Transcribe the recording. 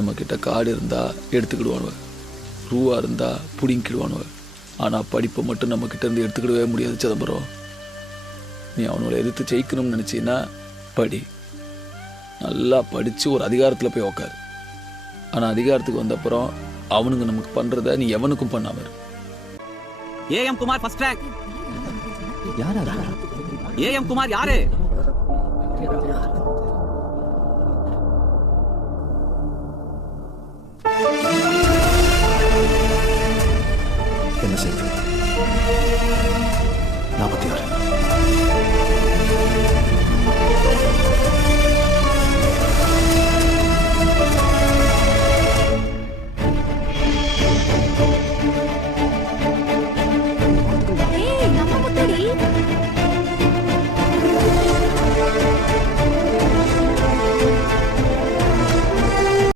நம்மக்கிட்ட காடு இருந்தால் எடுத்துக்கிடுவானுவ, ரூபா இருந்தால் பிடிங்கிடுவானுவ. ஆனால் படிப்பை மட்டும் நம்மக்கிட்ட இருந்து எடுத்துக்கிடவே முடியாது சிதம்பரம். நீ அவனோட எதிர்த்து ஜெயிக்கணும்னு நினச்சின்னா படி, நல்லா படித்து ஒரு அதிகாரத்தில் போய் உக்காரு. ஆனால் அதிகாரத்துக்கு வந்தப்புறம் அவனுங்க நமக்கு பண்ணுறத நீ எவனுக்கும் பண்ணாம. AM Kumar first rank. யாரா? ஏஎம் குமார் யாரு? என்ன செய்யுது? 46.